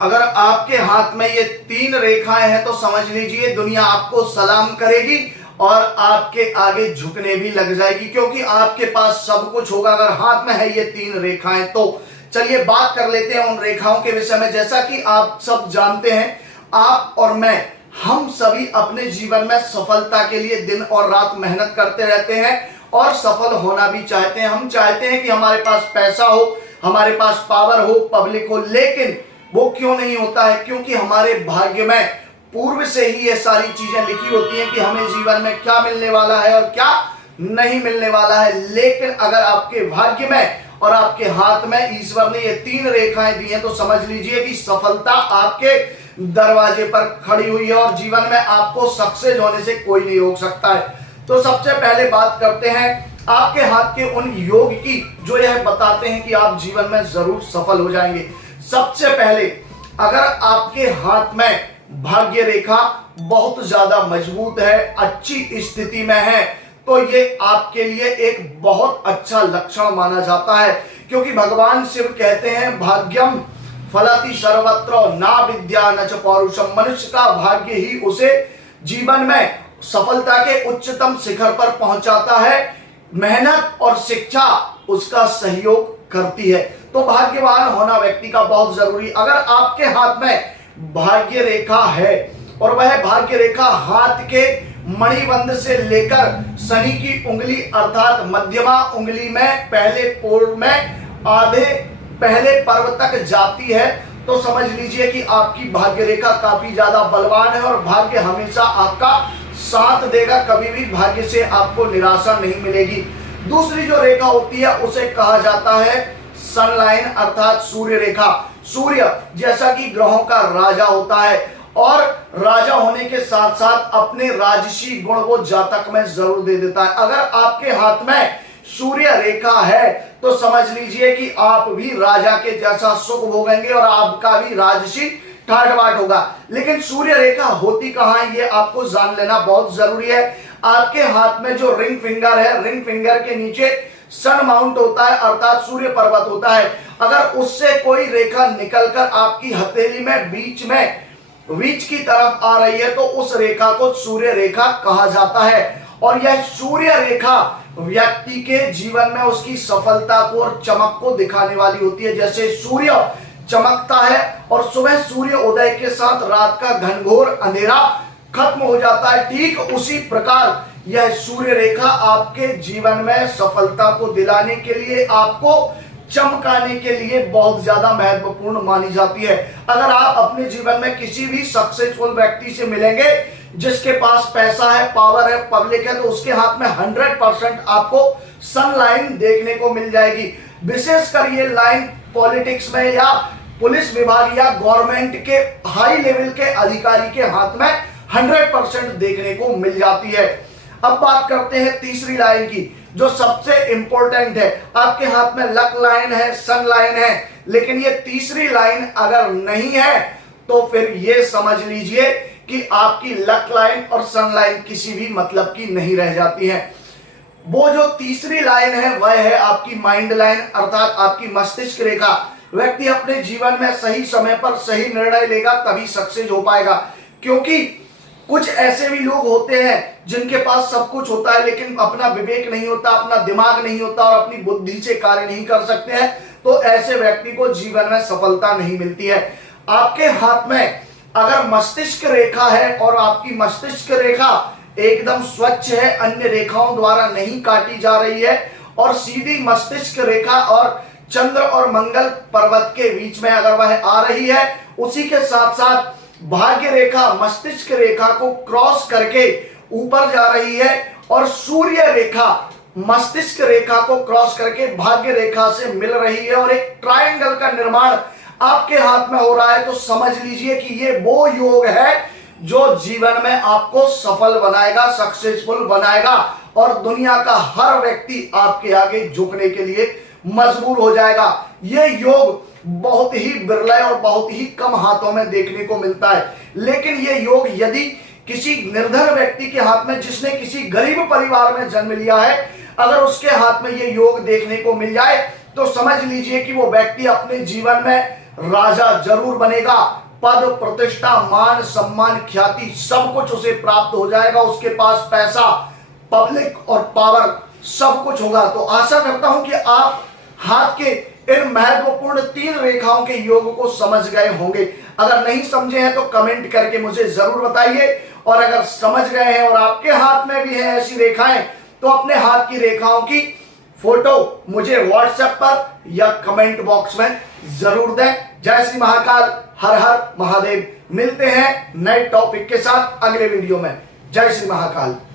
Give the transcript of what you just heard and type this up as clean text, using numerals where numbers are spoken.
अगर आपके हाथ में ये तीन रेखाएं हैं तो समझ लीजिए दुनिया आपको सलाम करेगी और आपके आगे झुकने भी लग जाएगी, क्योंकि आपके पास सब कुछ होगा अगर हाथ में है ये तीन रेखाएं। तो चलिए बात कर लेते हैं उन रेखाओं के विषय में। जैसा कि आप सब जानते हैं, आप और मैं, हम सभी अपने जीवन में सफलता के लिए दिन और रात मेहनत करते रहते हैं और सफल होना भी चाहते हैं। हम चाहते हैं कि हमारे पास पैसा हो, हमारे पास पावर हो, पब्लिक हो, लेकिन वो क्यों नहीं होता है? क्योंकि हमारे भाग्य में पूर्व से ही ये सारी चीजें लिखी होती हैं कि हमें जीवन में क्या मिलने वाला है और क्या नहीं मिलने वाला है। लेकिन अगर आपके भाग्य में और आपके हाथ में ईश्वर ने ये तीन रेखाएं दी हैं तो समझ लीजिए कि सफलता आपके दरवाजे पर खड़ी हुई है और जीवन में आपको सक्सेस होने से कोई नहीं रोक सकता है। तो सबसे पहले बात करते हैं आपके हाथ के उन योग की जो यह बताते हैं कि आप जीवन में जरूर सफल हो जाएंगे। सबसे पहले, अगर आपके हाथ में भाग्य रेखा बहुत ज्यादा मजबूत है, अच्छी स्थिति में है, तो ये आपके लिए एक बहुत अच्छा लक्षण माना जाता है। क्योंकि भगवान शिव कहते हैं भाग्यम फलति सर्वत्र ना विद्या न च पौरुषम। मनुष्य का भाग्य ही उसे जीवन में सफलता के उच्चतम शिखर पर पहुंचाता है। मेहनत और शिक्षा उसका सहयोग करती है। तो भाग्यवान होना व्यक्ति का बहुत जरूरी। अगर आपके हाथ में भाग्य रेखा है और वह भाग्य रेखा हाथ के मणिबंध से लेकर शनि की उंगली अर्थात मध्यमा उंगली में पहले पोल में आधे पहले पर्व तक जाती है, तो समझ लीजिए कि आपकी भाग्य रेखा काफी ज्यादा बलवान है और भाग्य हमेशा आपका साथ देगा। कभी भी भाग्य से आपको निराशा नहीं मिलेगी। दूसरी जो रेखा होती है उसे कहा जाता है सनलाइन अर्थात सूर्य रेखा। सूर्य जैसा कि ग्रहों का राजा होता है और राजा होने के साथ साथ अपने राजसी गुण वो जातक में जरूर दे देता है। अगर आपके हाथ में सूर्य रेखा है तो समझ लीजिए कि आप भी राजा के जैसा सुख भोगेंगे और आपका भी राजसी ठाट बाट होगा। लेकिन सूर्य रेखा होती कहां है ये आपको जान लेना बहुत जरूरी है। आपके हाथ में जो रिंग फिंगर है, रिंग फिंगर के नीचे सन माउंट होता है अर्थात सूर्य पर्वत होता है। अगर उससे कोई रेखा निकलकर आपकी हथेली में बीच की तरफ आ रही है तो उस रेखा को सूर्य रेखा कहा जाता है। और यह सूर्य रेखा व्यक्ति के जीवन में उसकी सफलता को और चमक को दिखाने वाली होती है। जैसे सूर्य चमकता है और सुबह सूर्य उदय के साथ रात का घनघोर अंधेरा खत्म हो जाता है, ठीक उसी प्रकार यह सूर्य रेखा आपके जीवन में सफलता को दिलाने के लिए, आपको चमकाने के लिए बहुत ज्यादा महत्वपूर्ण मानी जाती है। अगर आप अपने जीवन में किसी भी सक्सेसफुल व्यक्ति से मिलेंगे जिसके पास पैसा है, पावर है, पब्लिक है, तो उसके हाथ में 100% आपको सन लाइन देखने को मिल जाएगी। विशेषकर ये लाइन पॉलिटिक्स में या पुलिस विभाग या गवर्नमेंट के हाई लेवल के अधिकारी के हाथ में 100% देखने को मिल जाती है। अब बात करते हैं तीसरी लाइन की जो सबसे इंपॉर्टेंट है। आपके हाथ में लक लाइन है, सन लाइन है, लेकिन ये तीसरी लाइन अगर नहीं है तो फिर ये समझ लीजिए कि आपकी लक लाइन और सन लाइन किसी भी मतलब की नहीं रह जाती है। वो जो तीसरी लाइन है वह है आपकी माइंड लाइन अर्थात आपकी मस्तिष्क रेखा। व्यक्ति अपने जीवन में सही समय पर सही निर्णय लेगा तभी सक्सेस हो पाएगा। क्योंकि कुछ ऐसे भी लोग होते हैं जिनके पास सब कुछ होता है लेकिन अपना विवेक नहीं होता, अपना दिमाग नहीं होता और अपनी बुद्धि से कार्य नहीं कर सकते हैं, तो ऐसे व्यक्ति को जीवन में सफलता नहीं मिलती है। आपके हाथ में अगर मस्तिष्क रेखा है और आपकी मस्तिष्क रेखा एकदम स्वच्छ है, अन्य रेखाओं द्वारा नहीं काटी जा रही है और सीधी मस्तिष्क रेखा और चंद्र और मंगल पर्वत के बीच में अगर वह आ रही है, उसी के साथ साथ भाग्य रेखा मस्तिष्क रेखा को क्रॉस करके ऊपर जा रही है और सूर्य रेखा मस्तिष्क रेखा को क्रॉस करके भाग्य रेखा से मिल रही है और एक ट्रायंगल का निर्माण आपके हाथ में हो रहा है, तो समझ लीजिए कि ये वो योग है जो जीवन में आपको सफल बनाएगा, सक्सेसफुल बनाएगा और दुनिया का हर व्यक्ति आपके आगे झुकने के लिए मजबूर हो जाएगा। ये योग बहुत ही बिरला और बहुत ही कम हाथों में देखने को मिलता है। लेकिन ये योग यदि किसी निर्धन व्यक्ति के हाथ में, जिसने किसी गरीब परिवार में जन्म लिया है, अगर उसके हाथ में ये योग देखने को मिल जाए तो समझ लीजिए कि वो व्यक्ति अपने जीवन में राजा जरूर बनेगा। पद, प्रतिष्ठा, मान, सम्मान, ख्याति सब कुछ उसे प्राप्त हो जाएगा। उसके पास पैसा, पब्लिक और पावर सब कुछ होगा। तो आशा करता हूं कि आप हाथ के इन महत्वपूर्ण 3 रेखाओं के योग को समझ गए होंगे। अगर नहीं समझे हैं तो कमेंट करके मुझे जरूर बताइए, और अगर समझ गए हैं और आपके हाथ में भी है ऐसी रेखाएं तो अपने हाथ की रेखाओं की फोटो मुझे व्हाट्सएप पर या कमेंट बॉक्स में जरूर दें। जय श्री महाकाल, हर हर महादेव। मिलते हैं नए टॉपिक के साथ अगले वीडियो में। जय श्री महाकाल।